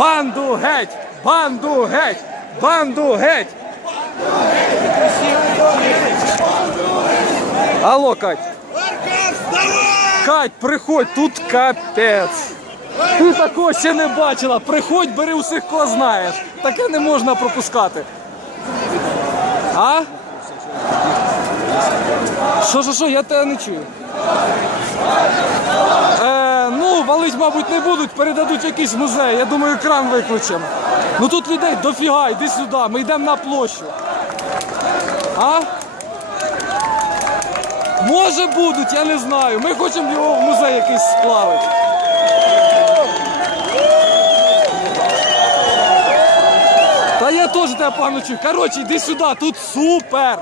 Банду геть! Банду геть! Банду геть! Алло, Кать. Кать, приходь, тут капець. Ти такого ще не бачила. Приходь, бери усіх, кого знаєш. Таке не можна пропускати. А? Що, що, що, я тебе не чую. Е, ну, мабуть, не будуть, передадуть якийсь музей. Я думаю, екран виключимо. Ну тут людей дофіга, йди сюди, ми йдемо на площу. А? Може будуть, я не знаю. Ми хочемо його в музей якийсь сплавити. Та я теж тебе погано. Коротше, йди сюди, тут супер.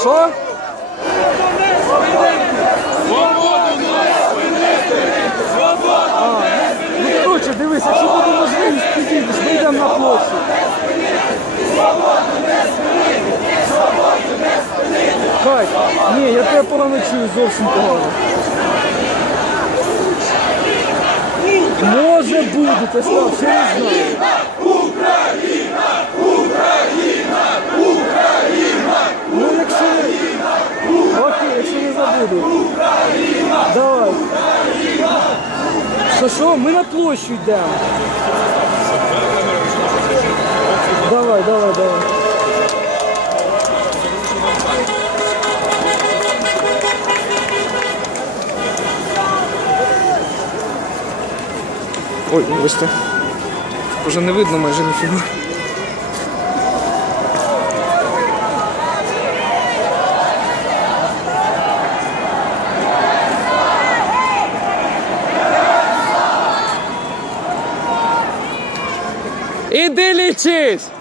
Що? А, Ну, коротше, дивись, якщо буде можливість, підійдеш, ми йдемо на площу. Кать, ні, я тебе погано чую, зовсім погано. Може бути, я сказав, ще не знаю. Ну, якщо Окей, якщо не забуду. Давай. Що що? Ми на площу йдемо. Давай, давай, давай. Ой, вибачте. Вже не видно майже ніфіга. Іди лічись!